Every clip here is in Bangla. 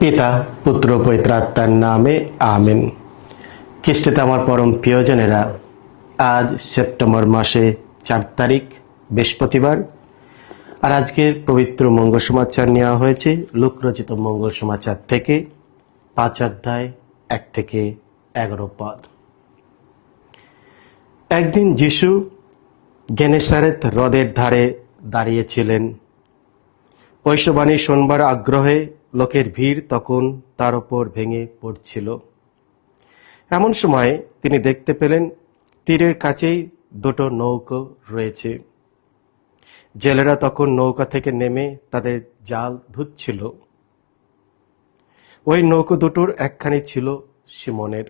পিতা পুত্র পবিত্র আত্মার নামে আমিন। খ্রিস্টে আমার পরম প্রিয়জনেরা, আজ সেপ্টেম্বর মাসে 4 তারিখ বৃহস্পতিবার। আর আজকের পবিত্র মঙ্গল সমাচার নেওয়া হয়েছে লূক রচিত মঙ্গল সমাচার থেকে 5 অধ্যায় 1 থেকে 11 পদ। একদিন যিশু গেনেসারেত হ্রদের ধারে দাঁড়িয়েছিলেন। ঐশবাণী শোনবার আগ্রহে লোকের ভিড় তখন তার উপর ভেঙে পড়ছিল। এমন সময় তিনি দেখতে পেলেন তীরের কাছেই দুটো নৌকো রয়েছে। জেলেরা তখন নৌকা থেকে নেমে তাদের জাল ধুচ্ছিল। ওই নৌকো দুটোর একখানি ছিল সিমনের।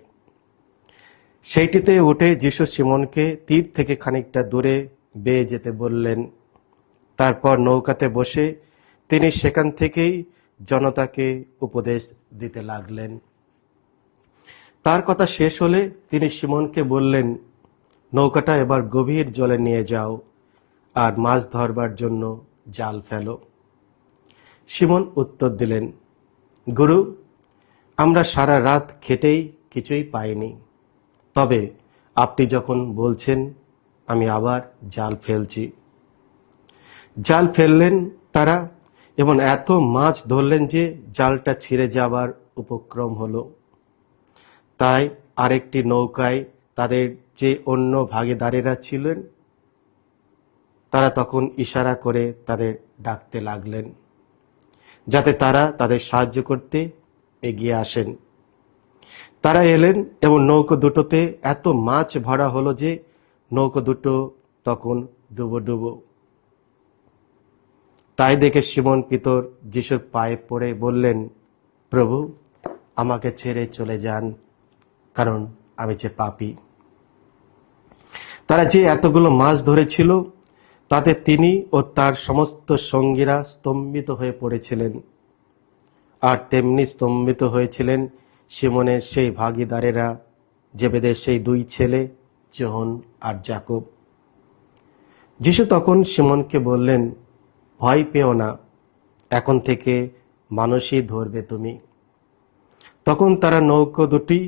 সেইটিতে উঠে যিশু সিমনকে তীর থেকে খানিকটা দূরে বেয়ে যেতে বললেন। তারপর নৌকাতে বসে তিনি সেখান থেকেই জনতাকে উপদেশ দিতে লাগলেন। তার কথা শেষ হলে তিনি সিমনকে বললেন, নৌকাটা এবার গভীর জলে নিয়ে যাও আর মাছ ধরবার জন্য জাল ফেলো। সিমন উত্তর দিলেন, গুরু, আমরা সারা রাত খেটেই কিছুই পাইনি, তবে আপনি যখন বলছেন আমি আবার জাল ফেলছি। জাল ফেললেন তারা এবং এত মাছ ধরলেন যে জালটা ছিঁড়ে যাবার উপক্রম হলো। তাই আরেকটি নৌকায় তাদের যে অন্য ভাগীদারেরা ছিলেন তারা তখন ইশারা করে তাদের ডাকতে লাগলেন, যাতে তারা তাদের সাহায্য করতে এগিয়ে আসেন। তারা এলেন এবং নৌকো দুটোতে এত মাছ ভরা হলো যে নৌকো দুটো তখন ডুবো ডুবো। তাই দেখে সিমন পিতর যিশুর পায়ে পড়ে বললেন, প্রভু, আমাকে ছেড়ে চলে যান, কারণ আমি যে পাপী। তারা যে এতগুলো মাছ ধরেছিল তাতে তিনি ও তার সমস্ত সঙ্গীরা স্তম্ভিত হয়ে পড়েছিলেন। আর তেমনি স্তম্ভিত হয়েছিলেন সিমনের সেই ভাগীদারেরা, জেবেদের সেই 2 ছেলে, যোহন আর যাকব। যিশু তখন সিমনকে বললেন, ভয় পেও না, এখন থেকে মানুষই ধরবে তুমি। তখন তারা নৌকো দুটি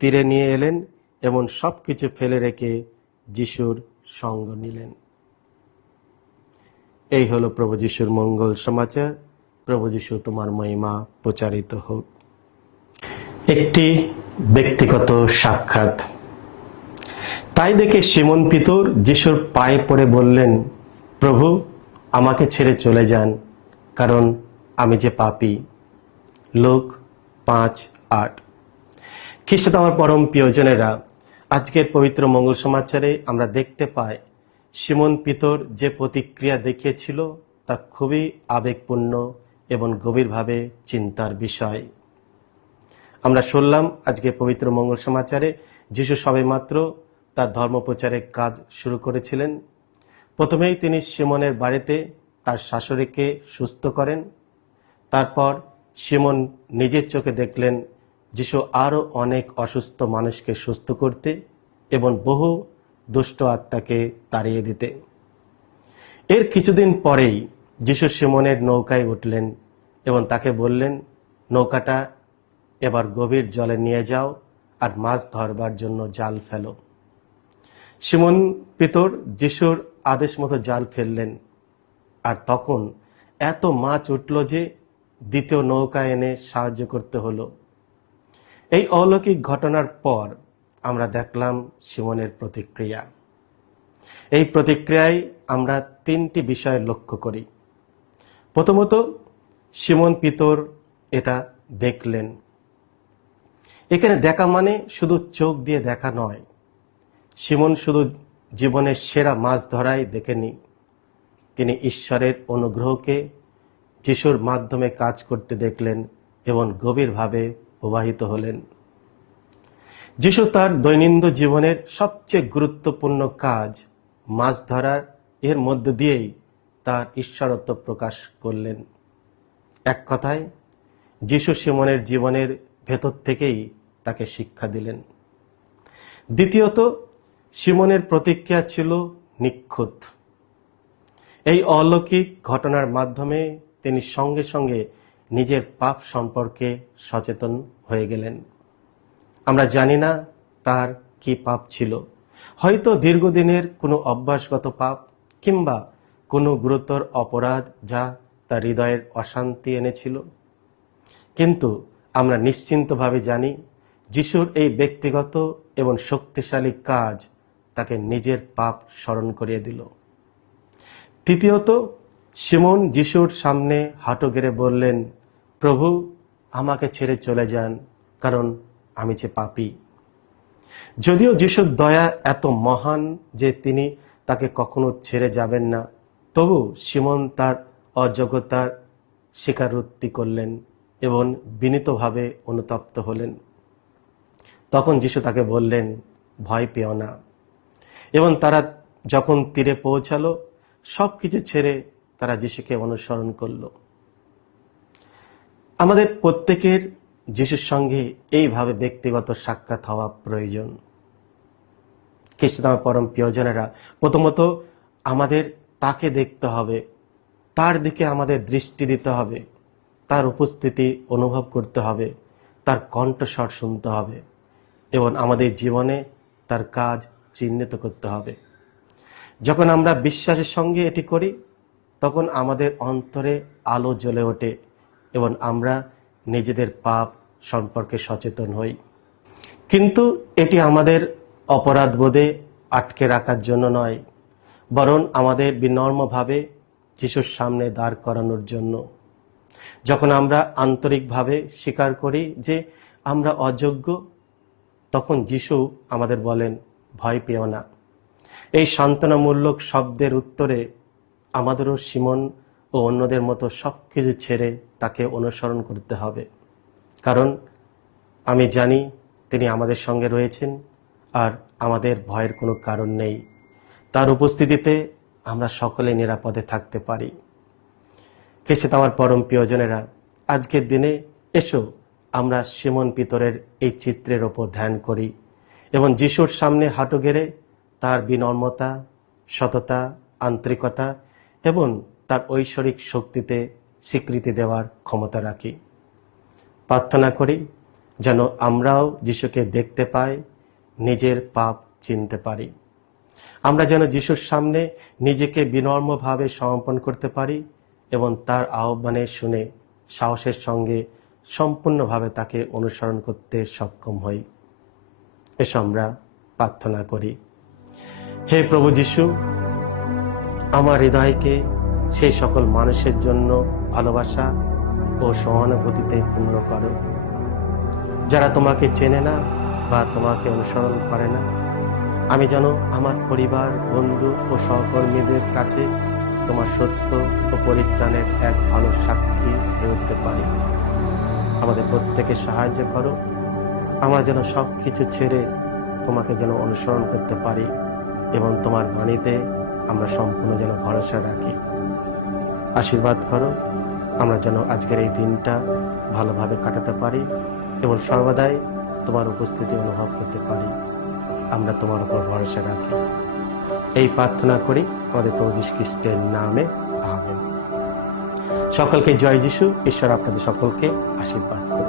তীরে নিয়ে এলেন এবং সবকিছু ফেলে রেখে যিশুর সঙ্গ নিলেন। এই হলো প্রভু যিশুর মঙ্গল সমাচার। প্রভু যিশু তোমার মহিমা প্রচারিত হোক। একটি ব্যক্তিগত সাক্ষাৎ। তাই দেখে সিমন পিতর যিশুর পায়ে পড়ে বললেন, প্রভু, আমাকে ছেড়ে চলে যান, কারণ আমি যে পাপী। লূক 5:8। খ্রিস্টে আমার পরম প্রিয়জনেরা, আজকের পবিত্র মঙ্গল সমাচারে আমরা দেখতে পাই সিমন পিতর যে প্রতিক্রিয়া দেখিয়েছিল তা খুবই আবেগপূর্ণ এবং গভীরভাবে চিন্তার বিষয়। আমরা শুনলাম আজকে পবিত্র মঙ্গল সমাচারে যিশু সবেমাত্র তার ধর্মপ্রচারের কাজ শুরু করেছিলেন। প্রথমেই তিনি সিমনের বাড়িতে তার শাশুড়িকে সুস্থ করেন। তারপর সিমন নিজের চোখে দেখলেন যিশু আরও অনেক অসুস্থ মানুষকে সুস্থ করতে এবং বহু দুষ্ট আত্মাকে তাড়িয়ে দিতে। এর কিছুদিন পরেই যিশু সিমনের নৌকায় উঠলেন এবং তাকে বললেন, নৌকাটা এবার গভীর জলে নিয়ে যাও আর মাছ ধরবার জন্য জাল ফেলো। সিমন পিতর যিশুর আদেশ মতো জাল ফেললেন, আর তখন এত মাছ উঠল যে দ্বিতীয় নৌকা এনে সাহায্য করতে হলো। এই অলৌকিক ঘটনার পর আমরা দেখলাম সিমনের প্রতিক্রিয়া। এই প্রতিক্রিয়ায় আমরা 3টি বিষয় লক্ষ্য করি। প্রথমত, সিমন পিতর এটা দেখলেন। এখানে দেখা মানে শুধু চোখ দিয়ে দেখা নয়। সিমন শুধু জীবনের সেরা মাছ ধরাই দেখেনি, তিনি ঈশ্বরের অনুগ্রহকে যিশুর মাধ্যমে কাজ করতে দেখলেন এবং গভীরভাবে প্রবাহিত হলেন। যিশু তার দৈনন্দিন জীবনের সবচেয়ে গুরুত্বপূর্ণ কাজ মাছ ধরার এর মধ্য দিয়েই তার ঈশ্বরত্ব প্রকাশ করলেন। এক কথায়, যিশু সিমনের জীবনের ভেতর থেকেই তাকে শিক্ষা দিলেন। দ্বিতীয়ত, সিমনের প্রতিক্রিয়া ছিল নিখুঁত। এই অলৌকিক ঘটনার মাধ্যমে তিনি সঙ্গে সঙ্গে নিজের পাপ সম্পর্কে সচেতন হয়ে গেলেন। আমরা জানি না তার কি পাপ ছিল, হয়তো দীর্ঘদিনের কোনো অভ্যাসগত পাপ কিংবা কোনো গুরুতর অপরাধ যা তার হৃদয়ের অশান্তি এনেছিল। কিন্তু আমরা নিশ্চিন্তভাবে জানি যিশুর এই ব্যক্তিগত এবং শক্তিশালী কাজ তাকে নিজের পাপ স্মরণ করিয়ে দিল। তৃতীয়ত, শিমন যিশুর সামনে হাঁটু গেড়ে বললেন, প্রভু, আমাকে ছেড়ে চলে যান, কারণ আমি যে পাপী। যদিও যিশুর দয়া এত মহান যে তিনি তাকে কখনো ছেড়ে যাবেন না, তবু শিমন তার অযোগ্যতার স্বীকারোক্তি করলেন এবং বিনীতভাবে অনুতপ্ত হলেন। তখন যিশু তাকে বললেন, ভয় পেও না। এবং তারা যখন তীরে পৌঁছালো, সব কিছু ছেড়ে তারা যিশুকে অনুসরণ করল। আমাদের প্রত্যেকের যিশুর সঙ্গে এইভাবে ব্যক্তিগত সাক্ষাৎ হওয়া প্রয়োজন। খ্রিস্টান পরম প্রিয়জনেরা, প্রথমত আমাদের তাকে দেখতে হবে, তার দিকে আমাদের দৃষ্টি দিতে হবে, তার উপস্থিতি অনুভব করতে হবে, তার কণ্ঠস্বর শুনতে হবে এবং আমাদের জীবনে তার কাজ চিহ্নিত করতে হবে। যখন আমরা বিশ্বাসের সঙ্গে এটি করি, তখন আমাদের অন্তরে আলো জ্বলে ওঠে এবং আমরা নিজেদের পাপ সম্পর্কে সচেতন হই। কিন্তু এটি আমাদের অপরাধবোধে আটকে রাখার জন্য নয়, বরং আমাদের বিনম্রভাবে যিশুর সামনে দাঁড় করানোর জন্য। যখন আমরা আন্তরিকভাবে স্বীকার করি যে আমরা অযোগ্য, তখন যিশু আমাদের বলেন, ভয় পেও না। এই সান্ত্বনামূলক শব্দের উত্তরে আমাদেরও শিমন ও অন্যদের মতো সব কিছু ছেড়ে তাকে অনুসরণ করতে হবে, কারণ আমি জানি তিনি আমাদের সঙ্গে রয়েছেন আর আমাদের ভয়ের কোনো কারণ নেই। তার উপস্থিতিতে আমরা সকলে নিরাপদে থাকতে পারি। খ্রিস্ট আমার পরম প্রিয়জনেরা, আজকের দিনে এসো আমরা শিমন পিতরের এই চিত্রের ওপর ধ্যান করি এবং যিশুর সামনে হাঁটু গেড়ে তার বিনম্রতা, সততা, আন্তরিকতা এবং তার ঐশ্বরিক শক্তিতে স্বীকৃতি দেওয়ার ক্ষমতা রাখি। প্রার্থনা করি যেন আমরাও যিশুকে দেখতে পাই, নিজের পাপ চিনতে পারি। আমরা যেন যিশুর সামনে নিজেকে বিনম্রভাবে সমর্পণ করতে পারি এবং তার আহ্বানে শুনে সাহসের সঙ্গে সম্পূর্ণভাবে তাকে অনুসরণ করতে সক্ষম হই। এসো আমরা প্রার্থনা করি। হে প্রভু যিশু, আমার হৃদয়কে সেই সকল মানুষের জন্য ভালোবাসা ও সহানুভূতিতে পূর্ণ করো যারা তোমাকে চেনে না বা তোমাকে অনুসরণ করে না। আমি যেন আমার পরিবার, বন্ধু ও সহকর্মীদের কাছে তোমার সত্য ও পরিত্রাণের এক ভালো সাক্ষী হয়ে উঠতে পারি। আমাদের প্রত্যেকে সাহায্য করো, আমরা যেন সব কিছু ছেড়ে তোমাকে যেন অনুসরণ করতে পারি এবং তোমার বাণীতে আমরা সম্পূর্ণ যেন ভরসা রাখি। আশীর্বাদ করো, আমরা যেন আজকের এই দিনটা ভালোভাবে কাটাতে পারি এবং সর্বদাই তোমার উপস্থিতি অনুভব করতে পারি। আমরা তোমার উপর ভরসা রাখি। এই প্রার্থনা করি আমাদের প্রভু যীশু খ্রিস্টের নামে, আমেন। সকলকে জয় যিশু। ঈশ্বর আপনাদের সকলকে আশীর্বাদ করুন।